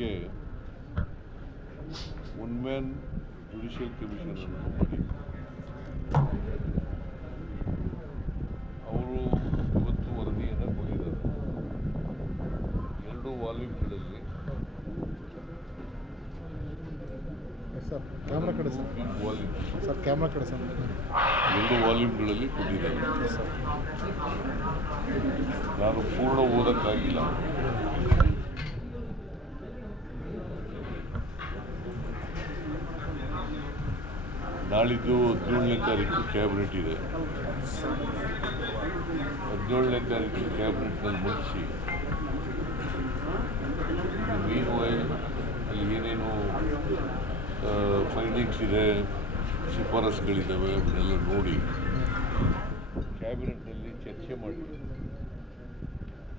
ಬಗ್ಗೆ ಒನ್ಮ್ಯಾನ್ ಜುಡಿಷಿಯಲ್ ಕಮಿಷನನ್ನು ಮಾಡಿ. ಅವರು ಇವತ್ತು ವರದಿಯನ್ನು ಕೊಟ್ಟಿದ್ದಾರೆ. ಎರಡು ವಾಲ್ಯೂಮ್ಗಳಲ್ಲಿ ಸರ್ ಕ್ಯಾಮ್ರಾ ಕಡೆ ಸರ್ ವಾಲ್ಯೂಮ್. ಸರ್ ಕ್ಯಾಮ್ರಾ ಕಡೆ ಸರ್ ಎರಡು ವಾಲ್ಯೂಮ್ಗಳಲ್ಲಿ ಕೊಟ್ಟಿದ್ದಾರೆ. ನಾನು ಪೂರ್ಣ ಓದಕ್ಕಾಗಿಲ್ಲ. ನಾಳಿದ್ದು ಹದಿನೇಳನೇ ತಾರೀಕು ಕ್ಯಾಬಿನೆಟ್ ಇದೆ. ಹದಿನೇಳನೇ ತಾರೀಕು ಕ್ಯಾಬಿನೆಟ್ನಲ್ಲಿ ಮುಗಿಸಿ ಮೀನ್ ಅಲ್ಲಿ ಏನೇನು ಫೈಂಡಿಂಗ್ಸ್ ಇದೆ ಶಿಫಾರಸ್ಗಳಿದ್ದಾವೆ ಅದನ್ನೆಲ್ಲ ನೋಡಿ ಕ್ಯಾಬಿನೆಟ್ನಲ್ಲಿ ಚರ್ಚೆ ಮಾಡಿ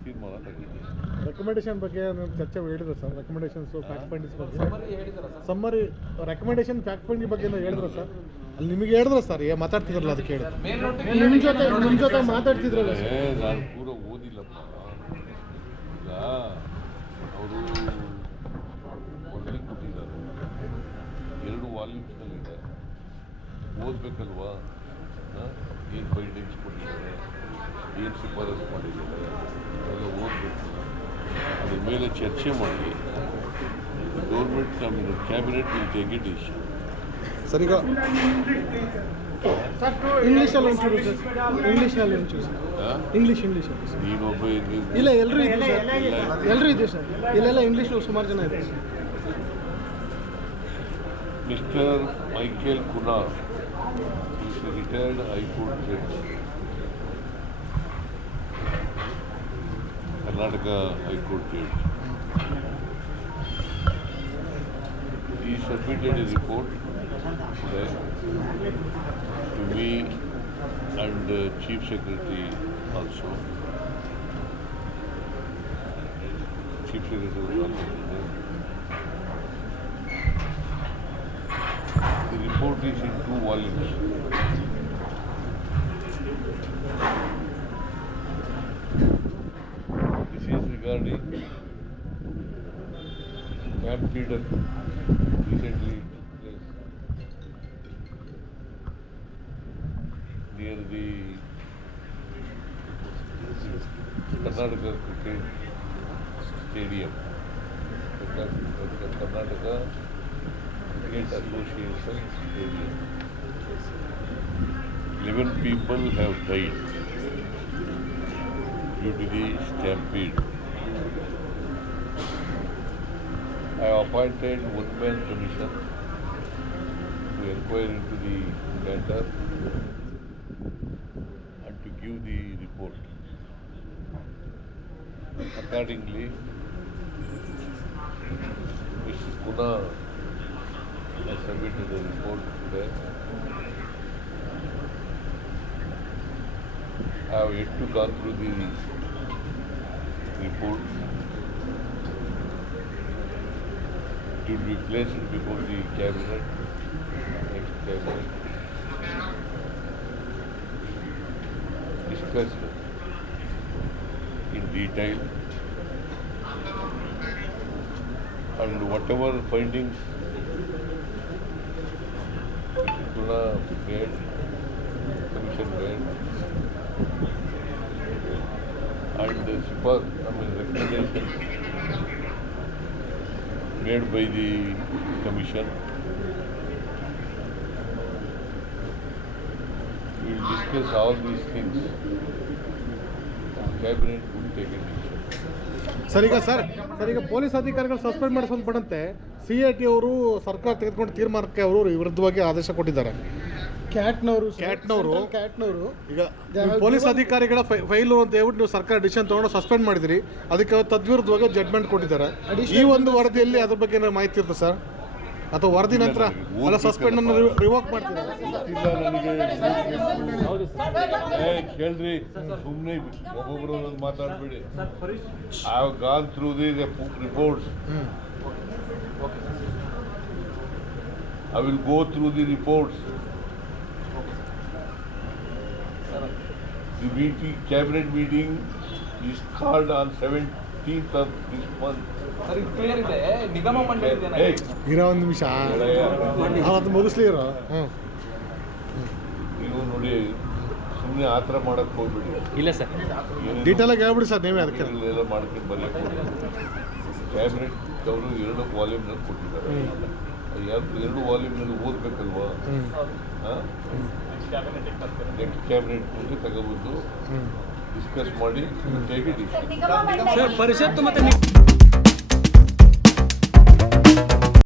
ತೀರ್ಮಾನ ತಗೊಂಡಿದೆ ರೆಕಮೆಂಡೇಶನ್ ಬಗ್ಗೆ ನಾನು ಚರ್ಚೆ ಹೇಳಿದ್ರು ಸರ್? ರೆಕಮೆಂಡೇಶನ್ಸು ಫ್ಯಾಕ್ಟ್ ಫೈಂಡಿಂಗ್ಸ್ ಬಗ್ಗೆ? ಸಮ್ಮರಿ ರೆಕಮೆಂಡೇಶನ್ ಫ್ಯಾಕ್ಟ್ ಫೈಂಡಿಂಗ್ ಬಗ್ಗೆ ಹೇಳಿದ್ರು ಸರ್? ಅಲ್ಲಿ ನಿಮಗೆ ಹೇಳಿದ್ರು ಸರ್? ಏ ಮಾತಾಡ್ತಿದ್ರಲ್ಲ ಅದಕ್ಕೆ ಹೇಳಿ. ನಿಮ್ಮ ಜೊತೆ ನಿಮ್ಮ ಜೊತೆ ಮಾತಾಡ್ತಿದ್ರಲ್ಲ ನಾನು ಪೂರ ಓದಿಲ್ಲಪ್ಪ. ಈಗ ಅವರು ವಾಲ್ಯೂಮ್ ಕೊಟ್ಟಿದ್ದಾರೆ ಎರಡು ವಾಲ್ಯೂಮ್ಸ್ನಲ್ಲಿದೆ ಓದಬೇಕಲ್ವಾ? ಏನು ಫೈಂಡಿಂಗ್ಸ್ ಕೊಟ್ಟಿದ್ದಾರೆ? ಏನು ಶಿಫಾರಸು ಮಾಡಿದ್ದಾರೆ? ಎಲ್ಲ ಓದಬೇಕು ಅದ್ರ ಮೇಲೆ ಚರ್ಚೆ ಮಾಡಿ ಗೌರ್ಮೆಂಟ್ ನಮ್ಮದು cabinet will take it issue sir ಈಗ ಇಂಗ್ಲೀಷಲ್ಲಿ ಒಂಚೂರು ಸರ್. ಇಂಗ್ಲೀಷ್ನಲ್ಲಿ ಒಂಚೂರು ಸರ್. ಇಂಗ್ಲೀಷ್ ಇಂಗ್ಲೀಷ್ ನೀನೊಬ್ಬ ಇಲ್ಲ ಎಲ್ಲರೂ ಇದೆ ಸರ್. ಎಲ್ಲರೂ ಇದೆ ಸರ್. ಇಲ್ಲೆಲ್ಲ ಇಂಗ್ಲೀಷ್ ಸುಮಾರು ಜನ ಇದೆ mister Mr. Michael Kunar is a High Court judge. He submitted a report today to me and the Chief Secretary also. Chief Secretary was also there. The report is in two volumes. Regarding Camp Leader recently took place near the Karnataka Cricket Stadium. Karnataka Cricket Association Stadium. Eleven people have died due to the stampede. I appointed one-man commission to inquire into the matter and to give the report. Accordingly, Mr. Kuna has submitted the report today. I have yet to go through the report. Be replaced before the cabinet, next cabinet. Discussed in detail. And whatever findings Kula made, commission made, and the super, I mean, recommendations made by the Commission. We will discuss all these things. Cabinet will take a decision. sir ka sir. Sir ಈಗ police ಅಧಿಕಾರಿಗಳು suspend ಮಾಡಿಸೋದು ಸಂಬಂಧಪಟ್ಟಂತೆ C I T ಅವರು ಸರ್ಕಾರ ತೆಗೆದುಕೊಂಡು ತೀರ್ಮಾನಕ್ಕೆ ಅವರು ವಿರುದ್ಧವಾಗಿ ಆದೇಶ ಕೊಟ್ಟಿದ್ದಾರೆ. ಕ್ಯಾಟ್ನವರು ಕ್ಯಾಟ್ನವರು ಕ್ಯಾಟ್ನವರು. ಈಗ ನೀವು ಪೊಲೀಸ್ ಅಧಿಕಾರಿಗಳ ಫೈ- ಫೈಲು ಅಂತ ಹೇಳ್ಬಿಟ್ಟು ನೀವು ಸರ್ಕಾರ ಡಿಸಿಷನ್ ತಗೊಂಡು ಸಸ್ಪೆಂಡ್ ಮಾಡಿದಿರಿ. ಅದಕ್ಕೆ ತದ್ವಿರುದ್ಧವಾಗಿ ಜಡ್ಮೆಂಟ್ ಕೊಟ್ಟಿದ್ದಾರೆ. ಈ ಒಂದು ವರದಿಯಲ್ಲಿ ಅದ್ರ ಬಗ್ಗೆ ಏನಾದ್ರು ಮಾಹಿತಿ ಇರುತ್ತೆ ಸರ್? ಅಥವಾ ವರದಿ ನಂತರ ಅಲ್ಲ ಸಸ್ಪೆಂಡ್ ಅನ್ನು ರಿವೋಕ್ ಮಾಡ್ತಿದ್ದಾರೆ ಗೊತ್ತಿಲ್ಲ ನನಗೆ ಏ ಕೇಳ್ರಿ ಸುಮ್ಮನೆ ಒಬ್ಬೊಬ್ರು ಒಂದೊಂದು ಮಾತಾಡಬೇಡಿ. I have gone through the reports I will go through the reports the meeting cabinet meeting is called on seven fifteenth of this month sir clear ಇದೆ. ನಿಗಮ ಇರೋ ಒಂದು ನಿಮಿಷ. ಅವತ್ತು ಮುಗಿಸ್ಲಿ ಇರೋ. ಹ್ಞೂ ನೀವು ನೋಡಿ ಸುಮ್ಮನೆ ಆ ಥರ ಮಾಡಕ್ಕೆ ಹೋಗ್ಬಿಡಿ. ಇಲ್ಲ ಸರ್. ಡೀಟೇಲಾಗಿ ಹೇಳ್ಬಿಡಿ ಸರ್ ನೀವೇ ಅದಕ್ಕೆ. ಎಲ್ಲ ಮಾಡ್ಕೊಂಡು ಬರೆಯಕ್ಕೆ ಕ್ಯಾಬಿನೆಟ್ ಅವರು ಎರಡು ವಾಲ್ಯೂಮ್ನಲ್ಲಿ ಕೊಟ್ಟಿದ್ದಾರೆ. ಎರಡು ಎರಡು ವಾಲ್ಯೂಮ್ನಲ್ಲಿ ಓದಬೇಕಲ್ವಾ? ನೆಕ್ಸ್ಟ್ ಕ್ಯಾಬಿನೆಟ್ ಮುಂದೆ ತಗೊಬಂದು. ಹ್ಞೂ ಡಿಸ್ಕಸ್ ಮಾಡಿ ಹೇಗೆ ಡಿಸಿಷನ್ ನಿಗಮ ಮಂಡಳಿ ಸರ್ ಪರಿಷತ್ತು ಮತ್ತೆ